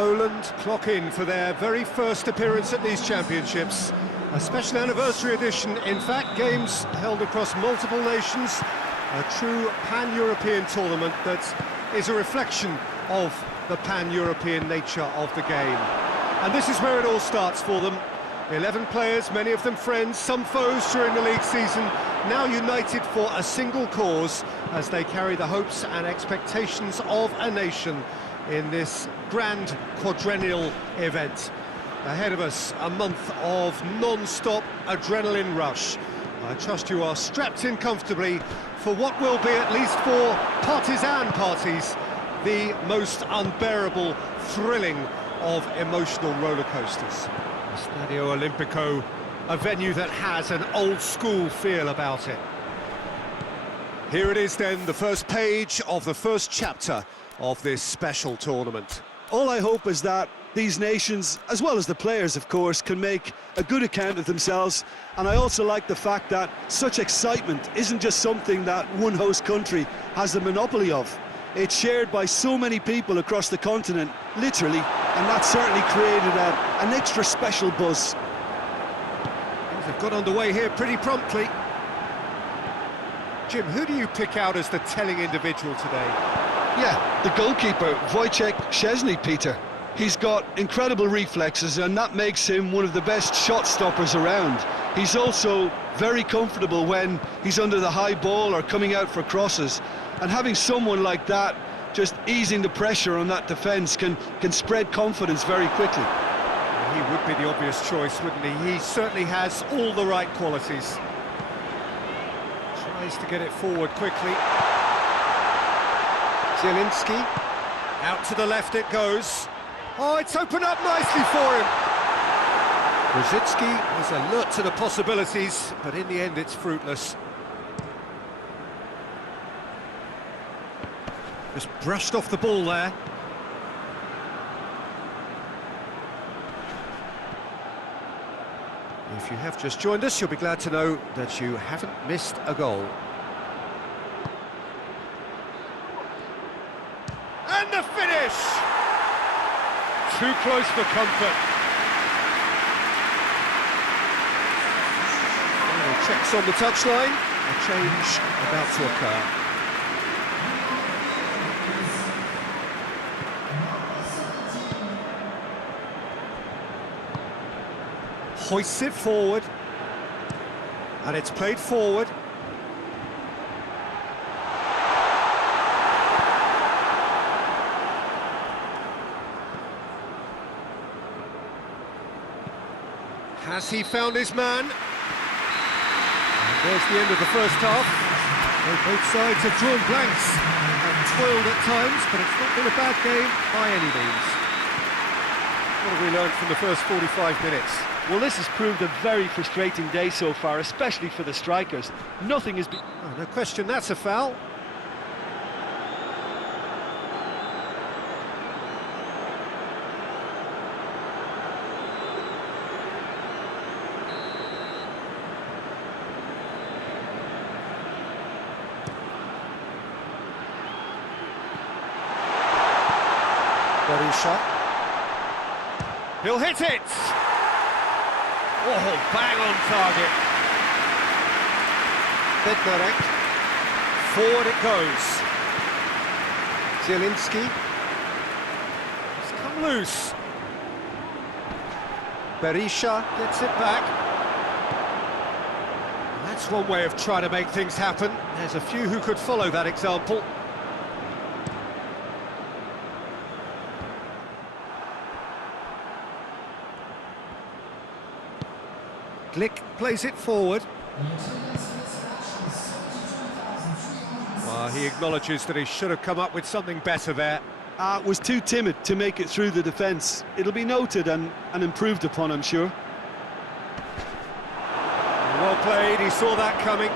Poland clock in for their very first appearance at these championships. A special anniversary edition, in fact, games held across multiple nations. A true pan-European tournament that is a reflection of the pan-European nature of the game. And this is where it all starts for them. 11 players, many of them friends, some foes during the league season, now united for a single cause as they carry the hopes and expectations of a nation in this grand quadrennial event. Ahead of us, a month of non-stop adrenaline rush. I trust you are strapped in comfortably for what will be, at least for partisan parties, the most unbearable, thrilling of emotional roller coasters. Stadio Olimpico, a venue that has an old-school feel about it. Here it is then, the first page of the first chapter of this special tournament. All I hope is that these nations, as well as the players of course, can make a good account of themselves, and I also like the fact that such excitement isn't just something that one host country has the monopoly of. It's shared by so many people across the continent, literally, and that certainly created an extra special buzz. Things have got underway here pretty promptly. Jim, who do you pick out as the telling individual today? Yeah, the goalkeeper, Wojciech Szczesny, Peter. He's got incredible reflexes, and that makes him one of the best shot stoppers around. He's also very comfortable when he's under the high ball or coming out for crosses. And having someone like that just easing the pressure on that defence can spread confidence very quickly. He would be the obvious choice, wouldn't he? He certainly has all the right qualities. Tries to get it forward quickly. Zielinski, out to the left it goes. Oh, it's opened up nicely for him. Rosicki is alert to the possibilities, but in the end it's fruitless. Just brushed off the ball there. If you have just joined us, you'll be glad to know that you haven't missed a goal. And the finish! Too close for comfort. Final checks on the touchline. A change about to occur. Hoists it forward, and it's played forward. Has he found his man? And there's the end of the first half. Both sides have drawn blanks and toiled at times, but it's not been a bad game by any means. What have we learned from the first 45 minutes? Well, this has proved a very frustrating day so far, especially for the strikers. Nothing has been... Oh, no question, that's a foul. Berisha. He'll hit it! Oh, bang on target. Bednarek. Forward it goes. Zielinski. It's come loose. Berisha gets it back. That's one way of trying to make things happen. There's a few who could follow that example. Glick plays it forward. Well, he acknowledges that he should have come up with something better there. Was too timid to make it through the defence. It'll be noted and improved upon, I'm sure. Well played, he saw that coming.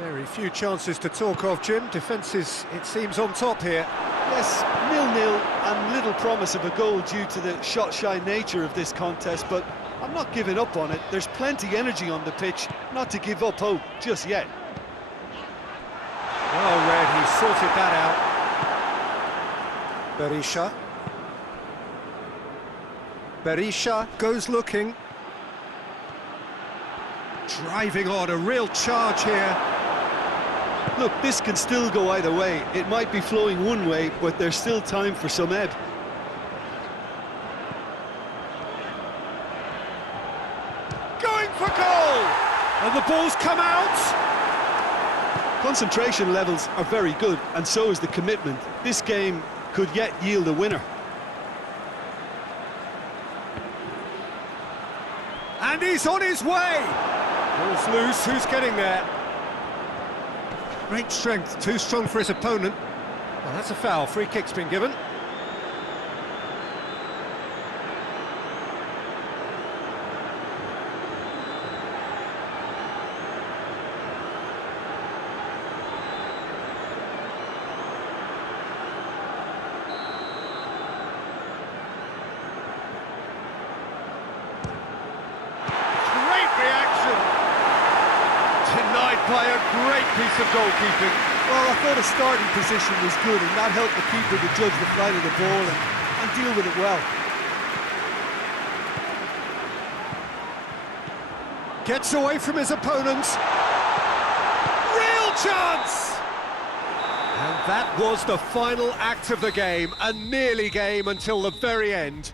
Very few chances to talk of, Jim. Defence is, it seems, on top here. Yes, 0-0 and little promise of a goal due to the shot-shy nature of this contest, but I'm not giving up on it. There's plenty energy on the pitch, not to give up hope just yet. Well read, he sorted that out. Berisha. Berisha goes looking. Driving on, a real charge here. Look, this can still go either way. It might be flowing one way, but there's still time for some ebb. Going for goal! And the ball's come out! Concentration levels are very good, and so is the commitment. This game could yet yield a winner. And he's on his way! Ball's loose, who's getting there? Great strength, too strong for his opponent. Well, that's a foul, free kick's been given. By a great piece of goalkeeping. Well, I thought his starting position was good, and that helped the keeper to judge the flight of the ball and deal with it well. Gets away from his opponents. Real chance! And that was the final act of the game, a nearly game until the very end.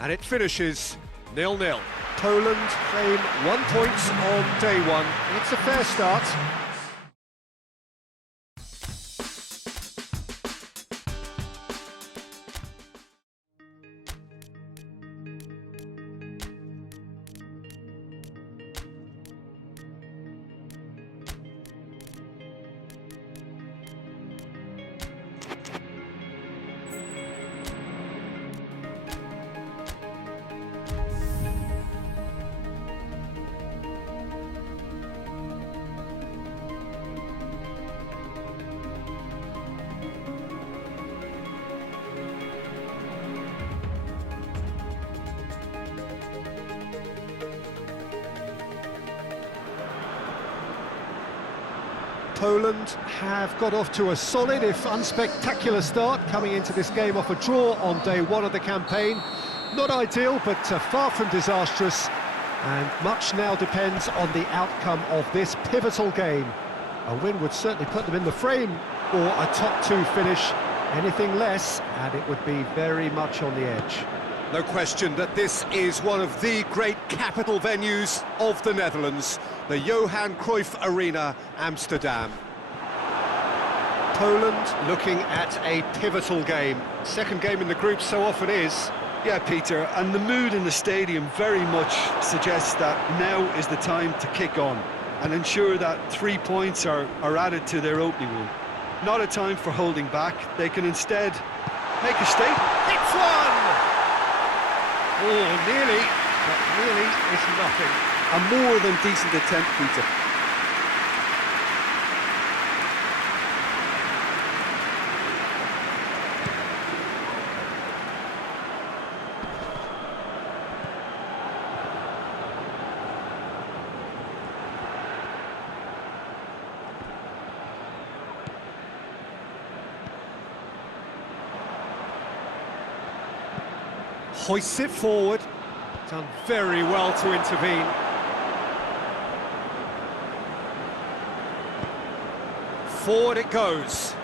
And it finishes 0-0. Poland claim 1 point on day one. It's a fair start. Poland have got off to a solid, if unspectacular start, coming into this game off a draw on day one of the campaign. Not ideal, but far from disastrous, and much now depends on the outcome of this pivotal game. A win would certainly put them in the frame for a top two finish. Anything less, and it would be very much on the edge. No question that this is one of the great capital venues of the Netherlands, the Johan Cruyff Arena, Amsterdam. Poland looking at a pivotal game. Second game in the group so often is. Yeah, Peter, and the mood in the stadium very much suggests that now is the time to kick on and ensure that 3 points are added to their opening one. Not a time for holding back. They can instead make a statement. It's one! Oh, nearly, but really it's nothing. A more than decent attempt, Peter. Hoists it forward. Done very well to intervene. Forward it goes.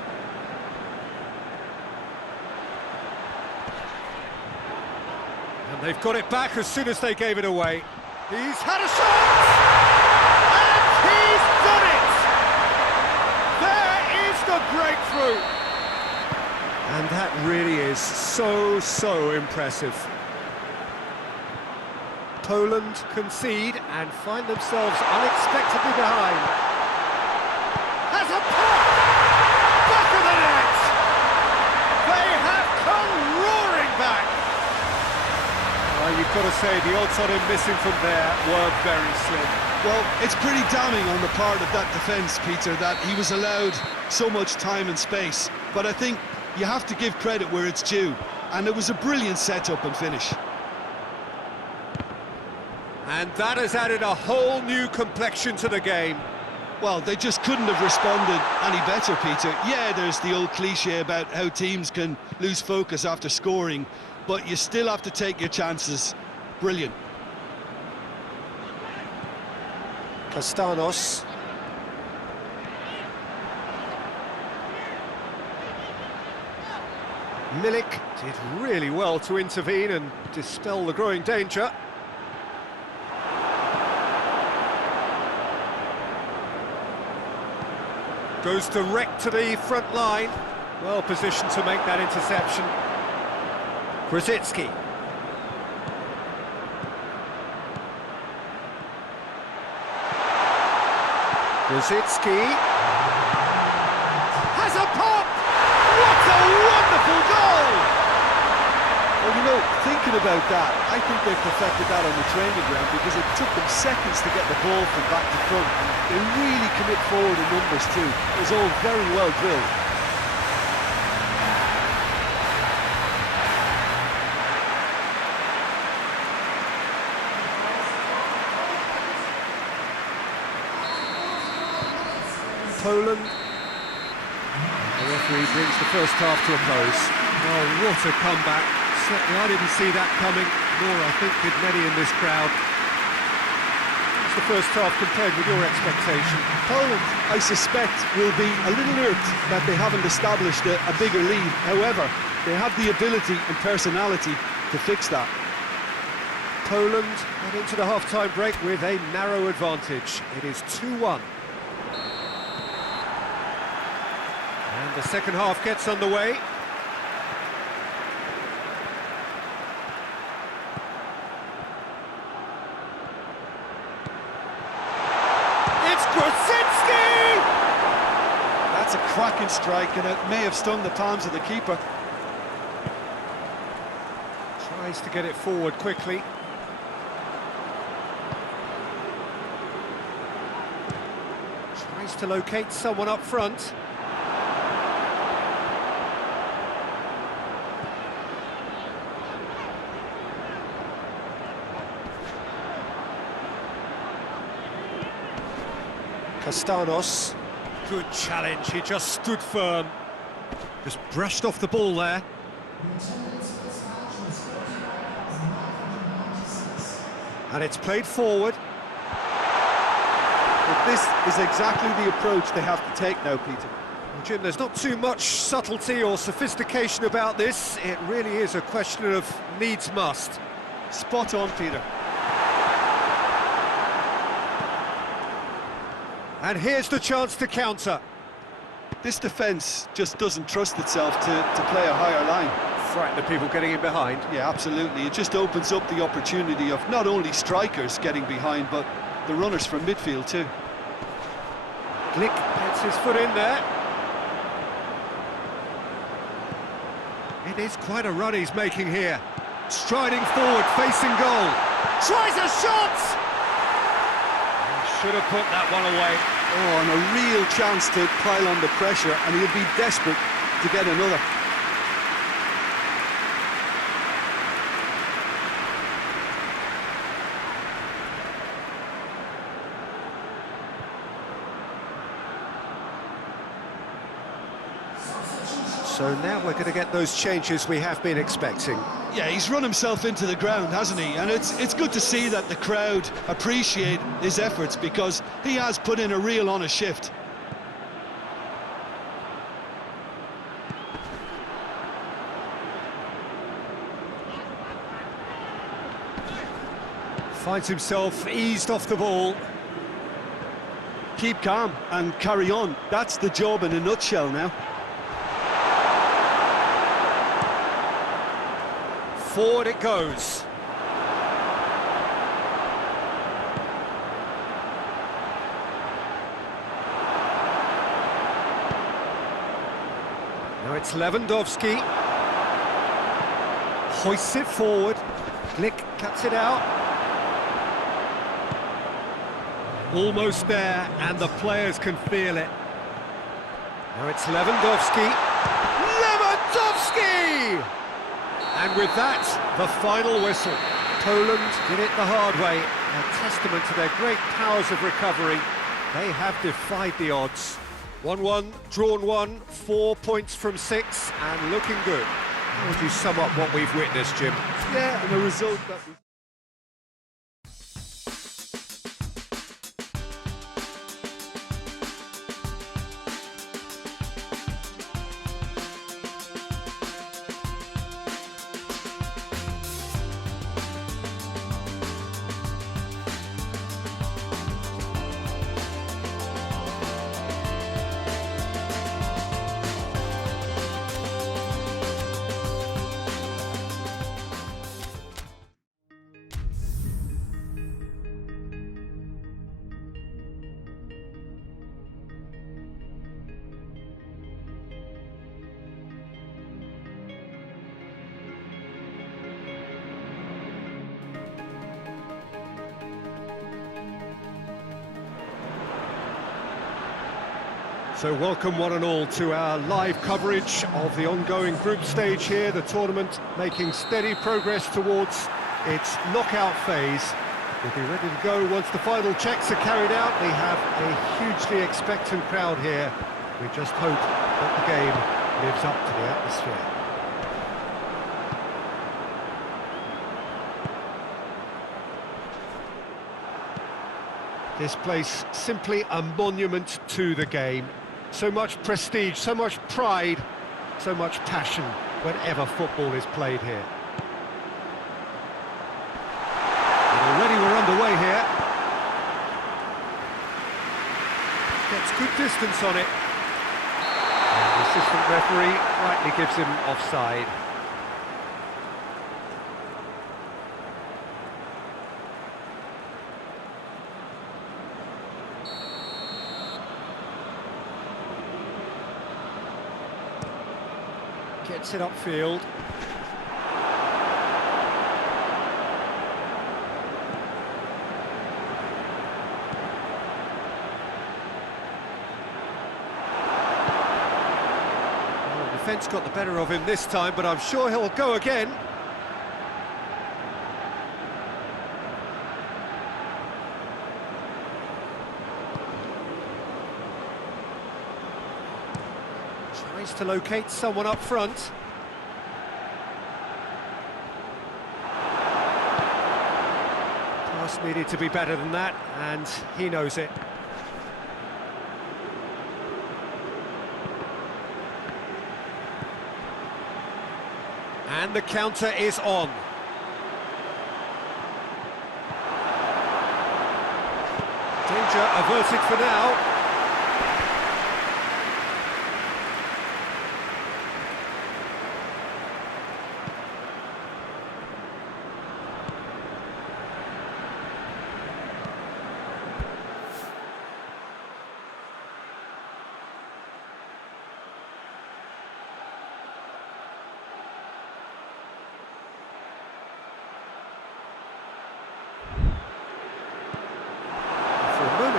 And they've got it back as soon as they gave it away. He's had a shot! And he's done it! There is the breakthrough! And that really is so impressive. Poland concede and find themselves unexpectedly behind. Has a pop! Back of the net! They have come roaring back! Well, you've got to say the odds on him missing from there were very slim. Well, it's pretty damning on the part of that defence, Peter, that he was allowed so much time and space. But I think you have to give credit where it's due, and it was a brilliant setup and finish. And that has added a whole new complexion to the game. Well, they just couldn't have responded any better, Peter. Yeah, there's the old cliche about how teams can lose focus after scoring, but you still have to take your chances. Brilliant. Castanos. Milik did really well to intervene and dispel the growing danger. Goes direct to the front line. Well positioned to make that interception. Krasitsky. Krasitsky has a pop! What a wonderful goal! Well, you know, thinking about that, I think they perfected that on the training ground because it took them seconds to get the ball from back to front. They really commit forward in numbers too. It was all very well drilled. Poland. The referee brings the first half to a close. Oh, what a comeback. Certainly I didn't see that coming, nor I think did many in this crowd. How's the first half compared with your expectation? Poland, I suspect, will be a little irked that they haven't established a bigger lead. However, they have the ability and personality to fix that. Poland head into the half-time break with a narrow advantage. It is 2-1. And the second half gets underway. It's Krasitsky! That's a cracking strike, and it may have stung the palms of the keeper. Tries to get it forward quickly. Tries to locate someone up front. Castanos. Good challenge, he just stood firm. Just brushed off the ball there. And it's played forward. But this is exactly the approach they have to take now, Peter. Well, Jim, there's not too much subtlety or sophistication about this. It really is a question of needs must. Spot on, Peter. And here's the chance to counter. This defence just doesn't trust itself to play a higher line. Frighten the people getting in behind. Yeah, absolutely. It just opens up the opportunity of not only strikers getting behind, but the runners from midfield too. Glick gets his foot in there. It is quite a run he's making here. Striding forward, facing goal. Tries a shot! Should have put that one away. Oh, and a real chance to pile on the pressure, and he'll be desperate to get another. So now we're going to get those changes we have been expecting. Yeah, he's run himself into the ground, hasn't he? And it's good to see that the crowd appreciate his efforts because he has put in a real honest shift. Finds himself eased off the ball. Keep calm and carry on. That's the job in a nutshell now. Forward it goes. Now it's Lewandowski. Hoists it forward. Glick cuts it out. Almost there, and the players can feel it. Now it's Lewandowski. Lewandowski! And with that, the final whistle. Poland did it the hard way. A testament to their great powers of recovery. They have defied the odds. 1-1, drawn 1, 4 points from 6, and looking good. How would you sum up what we've witnessed, Jim? Yeah, and a result that... So welcome one and all to our live coverage of the ongoing group stage here, the tournament making steady progress towards its knockout phase. We'll be ready to go once the final checks are carried out. We have a hugely expectant crowd here. We just hope that the game lives up to the atmosphere. This place simply a monument to the game. So much prestige, so much pride, so much passion whenever football is played here. And already we're underway here. Gets good distance on it. And the assistant referee rightly gives him offside. Gets it upfield. Well, the defence got the better of him this time, but I'm sure he'll go again. Tries to locate someone up front. Pass needed to be better than that, and he knows it. And the counter is on. Danger averted for now.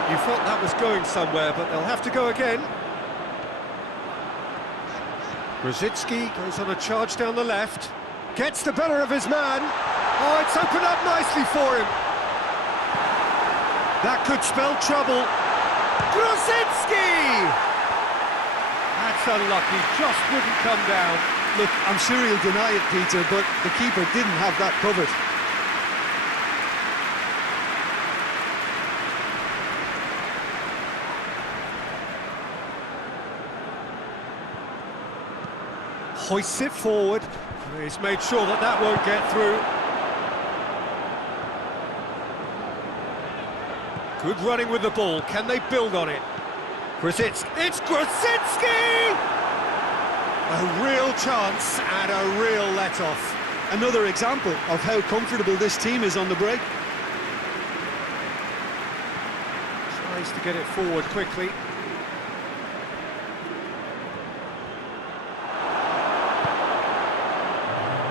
You thought that was going somewhere, but they'll have to go again. Brzezinski goes on a charge down the left. Gets the better of his man. Oh, it's opened up nicely for him. That could spell trouble. Brzezinski! That's unlucky, just wouldn't come down. Look, I'm sure he'll deny it, Peter, but the keeper didn't have that covered. Hoists it forward. He's made sure that that won't get through. Good running with the ball. Can they build on it? Brzezinski. It's Brzezinski! A real chance and a real let-off. Another example of how comfortable this team is on the break. Tries to get it forward quickly.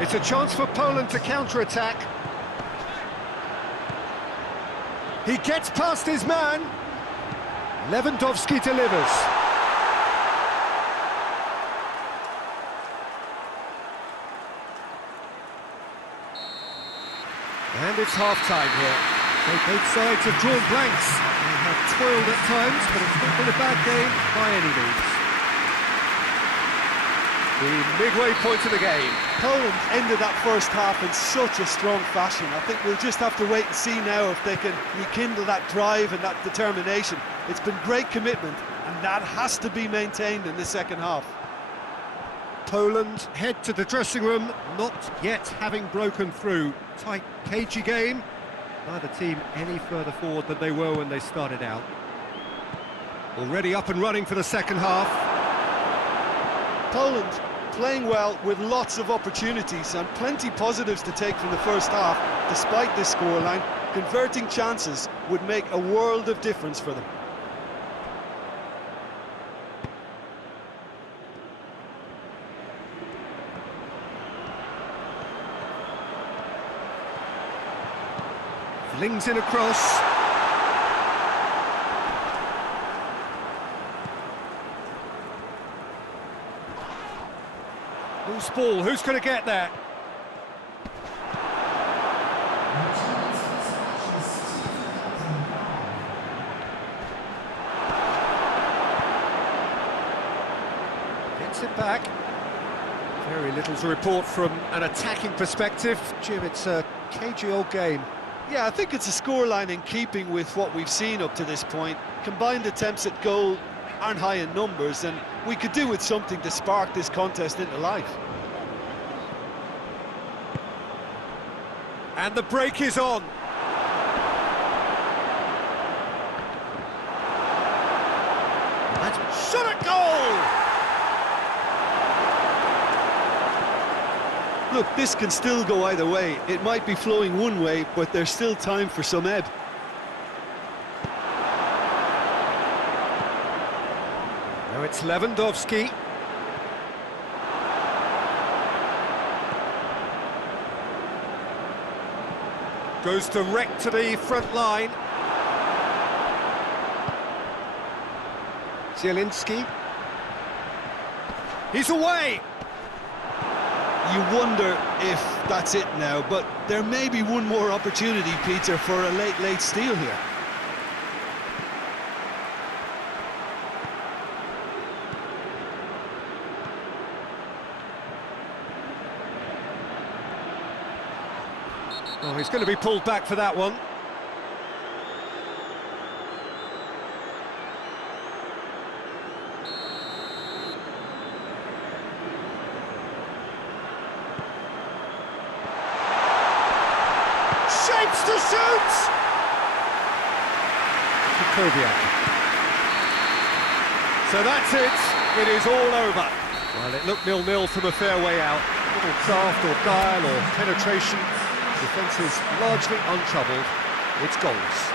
It's a chance for Poland to counter-attack. He gets past his man. Lewandowski delivers. And it's half-time here. So both sides have drawn blanks. They have toiled at times, but it's not been a bad game by any means. The midway point of the game. Poland ended that first half in such a strong fashion. I think we'll just have to wait and see now if they can rekindle that drive and that determination. It's been great commitment, and that has to be maintained in the second half. Poland head to the dressing room, not yet having broken through. Tight, cagey game. Neither team any further forward than they were when they started out. Already up and running for the second half. Poland playing well with lots of opportunities and plenty positives to take from the first half. Despite this scoreline, converting chances would make a world of difference for them. Flings in across. Loose ball, who's going to get there? Gets it back. Very little to report from an attacking perspective. Jim, it's a cagey old game. Yeah, I think it's a scoreline in keeping with what we've seen up to this point. Combined attempts at goal aren't high in numbers, and we could do with something to spark this contest into life. And the break is on. That's shot at goal! Look, this can still go either way. It might be flowing one way, but there's still time for some ebb. Now it's Lewandowski. Goes direct to the front line. Zielinski. He's away! You wonder if that's it now, but there may be one more opportunity, Peter, for a late steal here. Oh, he's going to be pulled back for that one. Shapes to shoot! Kukoviak. So that's it. It is all over. Well, it looked 0-0 from a fair way out. Little craft or guile or penetration. Defence is largely untroubled. It's goals.